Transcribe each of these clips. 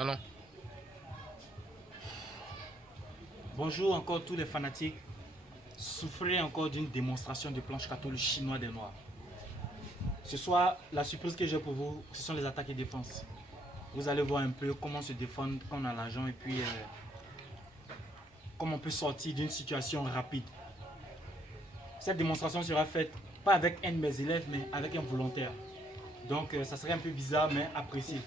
Allons. Bonjour encore tous les fanatiques. Souffrez encore d'une démonstration de planche catholique chinois des Noirs. Ce soir, la surprise que j'ai pour vous, ce sont les attaques et défenses. Vous allez voir un peu comment se défendre quand on a l'argent et puis comment on peut sortir d'une situation rapide. Cette démonstration sera faite pas avec un de mes élèves, mais avec un volontaire. Donc ça serait un peu bizarre, mais apprécié.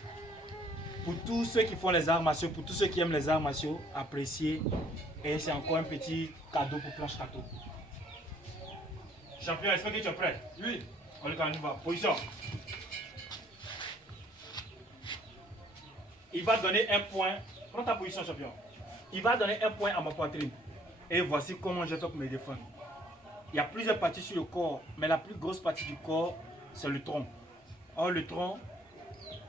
Pour tous ceux qui font les arts martiaux, pour tous ceux qui aiment les arts martiaux, appréciez. Et c'est encore un petit cadeau pour planche cadeau. Champion, est-ce que tu es prêt? Oui. On y va. Position. Il va donner un point. Prends ta position, champion. Il va donner un point à ma poitrine. Et voici comment je fais pour me défendre. Il y a plusieurs parties sur le corps, mais la plus grosse partie du corps, c'est le tronc. Or, le tronc,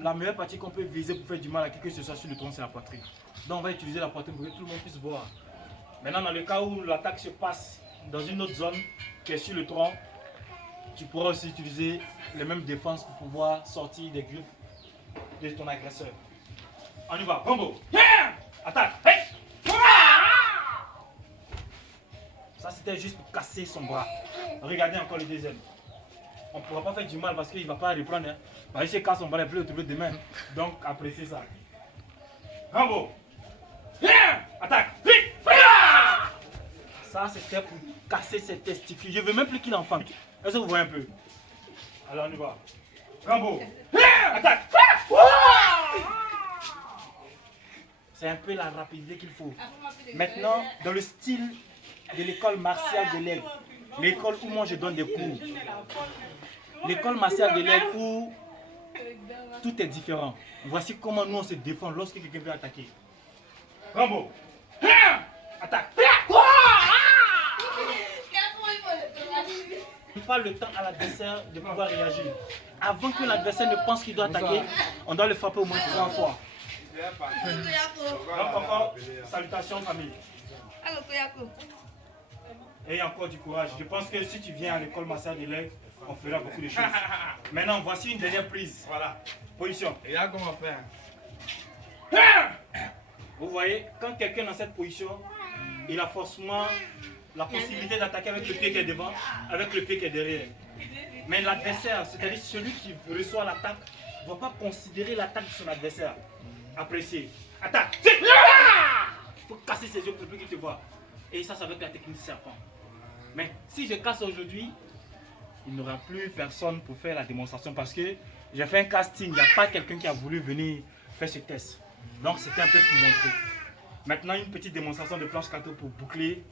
la meilleure partie qu'on peut viser pour faire du mal à qui que ce soit sur le tronc, c'est la poitrine. Donc, on va utiliser la poitrine pour que tout le monde puisse voir. Maintenant, dans le cas où l'attaque se passe dans une autre zone qui est sur le tronc, tu pourras aussi utiliser les mêmes défenses pour pouvoir sortir des griffes de ton agresseur. On y va, combo. Attaque. Ça, c'était juste pour casser son bras. Regardez encore le deuxième. On ne pourra pas faire du mal parce qu'il ne va pas reprendre. Hein. Bah, il se casse son bras, il peut le trouver demain. Donc, appréciez ça. Combo. Attaque. Ça, c'était pour casser ses testicules. Je ne veux même plus qu'il en fasse. Est-ce que vous voyez un peu? Alors, on y va. Rambo. Attaque. C'est un peu la rapidité qu'il faut. Maintenant, dans le style de l'école martiale de l'aigle, l'école où moi je donne des cours, l'école martiale de l'aigle où tout est différent. Voici comment nous on se défend lorsque quelqu'un veut attaquer. Rambo. Attaque. Pas le temps à l'adversaire de pouvoir réagir. Avant que l'adversaire ne pense qu'il doit attaquer, on doit le frapper au moins 3 fois. Donc encore, salutations famille. Et encore du courage. Je pense que si tu viens à l'école martiale de l'aigle, on fera beaucoup de choses. Maintenant, voici une dernière prise. Voilà. Position. Et là, comment faire? Vous voyez, quand quelqu'un est dans cette position, il a forcément la possibilité d'attaquer avec le pied qui est devant, avec le pied qui est derrière. Mais l'adversaire, c'est-à-dire celui qui reçoit l'attaque, ne doit pas considérer l'attaque de son adversaire. Apprécier. Attaque. Il faut casser ses yeux pour plus qu'il te voit. Et ça, c'est avec la technique serpent. Mais si je casse aujourd'hui, il n'y aura plus personne pour faire la démonstration parce que j'ai fait un casting. Il n'y a pas quelqu'un qui a voulu venir faire ce test. Donc, c'était un peu pour montrer. Maintenant, une petite démonstration de planche cadeau pour boucler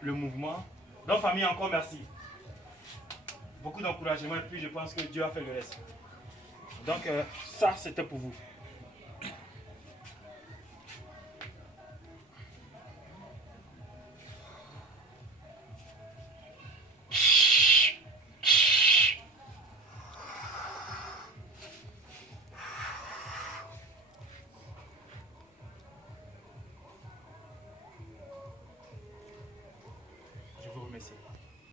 le mouvement. Donc, famille, encore merci. Beaucoup d'encouragement et puis je pense que Dieu a fait le reste. Donc, ça, c'était pour vous.